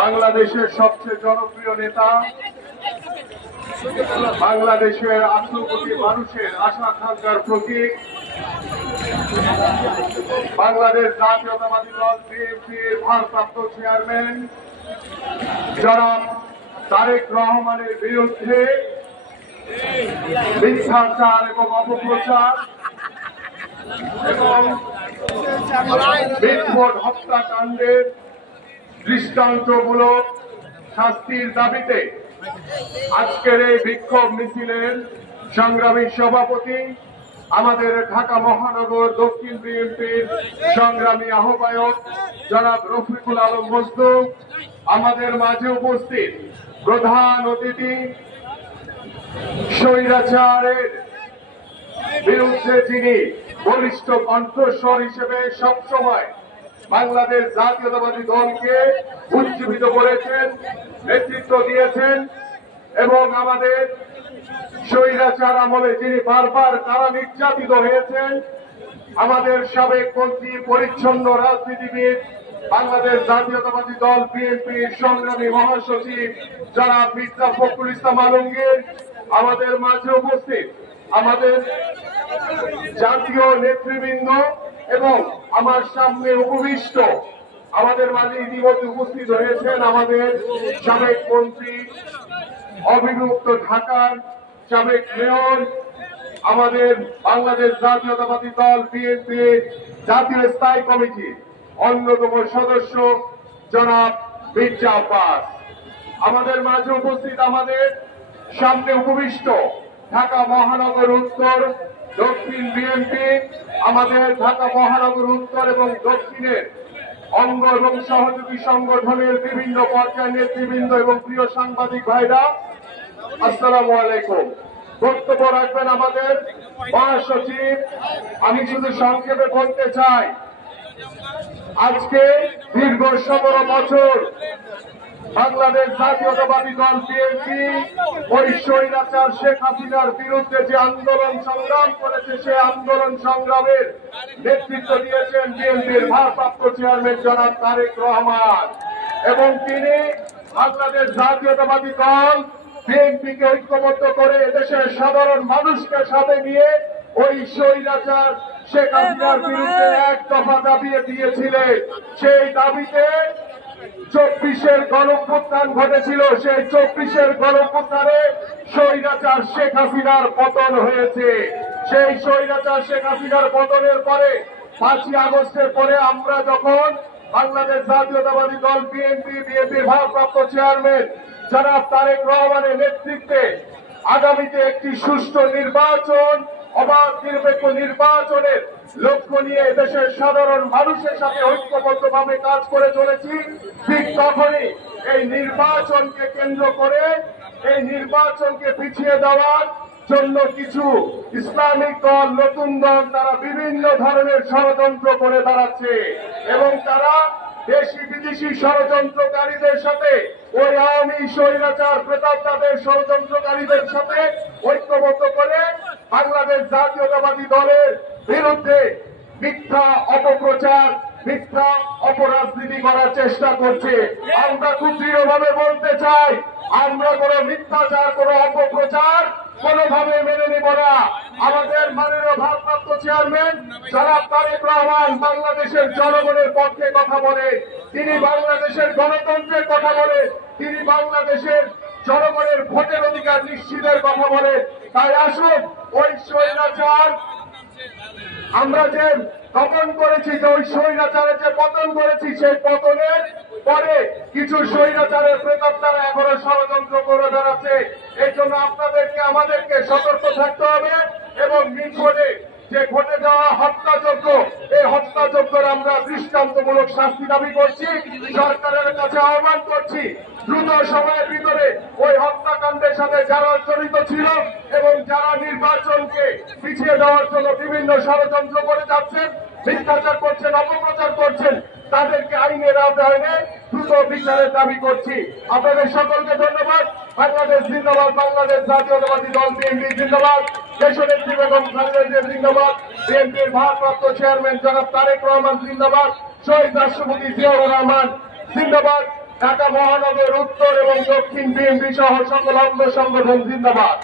বাংলাদেশের সবচেয়ে জনপ্রিয় নেতা, বাংলাদেশের 18 কোটি মানুষের আশা আকাঙ্ক্ষার প্রতীক, বাংলাদেশ জাতীয়তাবাদী দল বিএনপির ভারপ্রাপ্ত চেয়ারম্যান জনাব তারেক রহমানের বিরুদ্ধে মিথ্যাচার এবং অপপ্রচার এবং বিস্ফোট হত্যাকাণ্ডের দৃষ্টান্তমূলক শাস্তির দাবিতে আজকের এই বিক্ষোভ মিছিলের সংগ্রামী সভাপতি, আমাদের ঢাকা মহানগর দক্ষিণ বিএনপির সংগ্রামী আহ্বায়ক জনাব রফিকুল আলম মজনু, আমাদের মাঝে উপস্থিত প্রধান অতিথি, স্বৈরাচারের বিরুদ্ধে যিনি বলিষ্ঠ কণ্ঠস্বর হিসেবে সবসময় বাংলাদেশ জাতীয়তাবাদী দলকে উজ্জীবিত করেছেন, নেতৃত্ব দিয়েছেন এবং আমাদের স্বৈরাচার আমলে যিনি বারবার কারা নির্যাতিত হয়েছেন, আমাদের সাবেক মন্ত্রী, পরিচ্ছন্ন রাজনীতিবিদ, বাংলাদেশ জাতীয়তাবাদী দল বিএনপির সংগ্রামী মহাসচিব জনাব মির্জা ফখরুল ইসলাম আলমগীর, আমাদের মাঝে উপস্থিত আমাদের জাতীয় নেতৃবৃন্দ এবং আমার সামনে উপবিষ্ট আমাদের মাঝে ইতিমধ্যে উপস্থিত হয়েছেন আমাদের সাবেক মন্ত্রী, অবিভক্ত ঢাকার সাবেক মেয়র, আমাদের বাংলাদেশ জাতীয়তাবাদী দল বিএনপির জাতীয় স্থায়ী কমিটির অন্যতম সদস্য জনাব মির্জা আব্বাস, আমাদের মাঝে উপস্থিত আমাদের সামনে উপবিষ্ট ঢাকা মহানগর উত্তর দক্ষিণ বিএনপি, আমাদের ঢাকা মহানগর উত্তর এবং দক্ষিণের অঙ্গ এবং সহযোগী সংগঠনের বিভিন্ন পর্যায়ের নেতৃবৃন্দ এবং প্রিয় সাংবাদিক ভাইরা, আসসালামু আলাইকুম। বক্তব্য রাখবেন আমাদের মহাসচিব। আমি শুধু সংক্ষেপে বলতে চাই, আজকে দীর্ঘ 17 বছর বাংলাদেশ জাতীয়তাবাদী দল বিএনপি ওই স্বৈরাচার শেখ হাসিনার বিরুদ্ধে যে আন্দোলন সংগ্রাম করেছে, সেই আন্দোলন সংগ্রামের নেতৃত্ব দিয়েছেন বিএনপির ভারপ্রাপ্ত চেয়ারম্যান জনাব তারেক রহমান এবং তিনি বাংলাদেশ জাতীয়তাবাদী দল বিএনপিকে ঐক্যবদ্ধ করে এদেশের সাধারণ মানুষকে সাথে নিয়ে ওই স্বৈরাচার শেখ হাসিনার বিরুদ্ধে এক দফা দাবি দিয়েছিলেন। সেই দাবিতে 24-এর গণঅভ্যুত্থান ঘটেছিল, সেই 24-এর গণঅভ্যুত্থানে স্বৈরাচার শেখ হাসিনার পতন হয়েছে। সেই স্বৈরাচার শেখ হাসিনার পতনের পরে 5ই আগস্টের পরে আমরা যখন বাংলাদেশ জাতীয়তাবাদী দল বিএনপির ভারপ্রাপ্ত চেয়ারম্যান জনাব তারেক রহমানের নেতৃত্বে আগামীতে একটি সুষ্ঠু নির্বাচন, অবাধ নিরপেক্ষ নির্বাচনের লক্ষ্য নিয়ে দেশের সাধারণ মানুষের সাথে ঐক্যবদ্ধভাবে কাজ করে চলেছি, ঠিক তখনই এই নির্বাচনকে কেন্দ্র করে এই নির্বাচনকে পিছিয়ে দেওয়ার জন্য কিছু ইসলামিক দল, নতুন দল, তারা বিভিন্ন ধরনের ষড়যন্ত্র করে দাঁড়াচ্ছে এবং তারা দেশি বিদেশি ষড়যন্ত্রকারীদের সাথে, ওই আওয়ামী স্বৈরাচার প্রেতাত্মাদের ষড়যন্ত্রকারীদের সাথে ঐক্যবদ্ধ করে বাংলাদেশ জাতীয়তাবাদী দলের বিরুদ্ধে মিথ্যা অপপ্রচার, মিথ্যা অপরাজনীতি করার চেষ্টা করছে। আমরা খুব দৃঢ়ভাবে বলতে চাই, আমরা কোনো মিথ্যাচার, কোনো অপপ্রচার কোনোভাবে মেনে নেব না। আমাদের মাননীয় ভারপ্রাপ্ত চেয়ারম্যান জনাব তারেক রহমান বাংলাদেশের জনগণের পক্ষে কথা বলে, তিনি বাংলাদেশের গণতন্ত্রের কথা বলে, তিনি বাংলাদেশের জনগণের ভোটের অধিকার নিশ্চিতের কথা বলে। তাই আসুন, ওই স্বৈরাচার আমরা যে পতন করেছি, যে ওই স্বৈরাচারের যে পতন করেছি, সেই পতনের পরে কিছু স্বৈরাচারের প্রেতাত্মারা এখনো ষড়যন্ত্র করে বেড়াচ্ছে। এই জন্য আপনাদেরকে, আমাদেরকে সতর্ক থাকতে হবে এবং নির্ভয়ে যে ঘটে যাওয়া হত্যাযজ্ঞ, এই হত্যাযজ্ঞের আমরা দৃষ্টান্তমূলক শাস্তি দাবি করছি, সরকারের কাছে আহ্বান করছি দ্রুত সময়ের ভিতরে ওই হত্যাকাণ্ডের সাথে যারা জড়িত ছিল এবং যারা নির্বাচনকে পিছিয়ে দেওয়ার জন্য বিভিন্ন ষড়যন্ত্র করে যাচ্ছেন, মিথ্যাচার করছেন, অপপ্রচার করছেন, তাদেরকে আইনের আওতায় এনে দ্রুত বিচারের দাবি করছি। আপনাদের সকলকে ধন্যবাদ। বাংলাদেশ জিন্দাবাদ, বাংলাদেশ জাতীয়তাবাদী দল বিএনপি জিন্দাবাদ। দেশনেত্রী বেগম খালেদা জিয়া জিন্দাবাদ, বিএনপির ভারপ্রাপ্ত চেয়ারম্যান জনাব তারেক রহমান জিন্দাবাদ, শহীদ রাষ্ট্রপতি জিয়াউর রহমান জিন্দাবাদ, ঢাকা মহানগর উত্তর এবং দক্ষিণ বিএনপি সহ সকল অঙ্গ সংগঠন জিন্দাবাদ।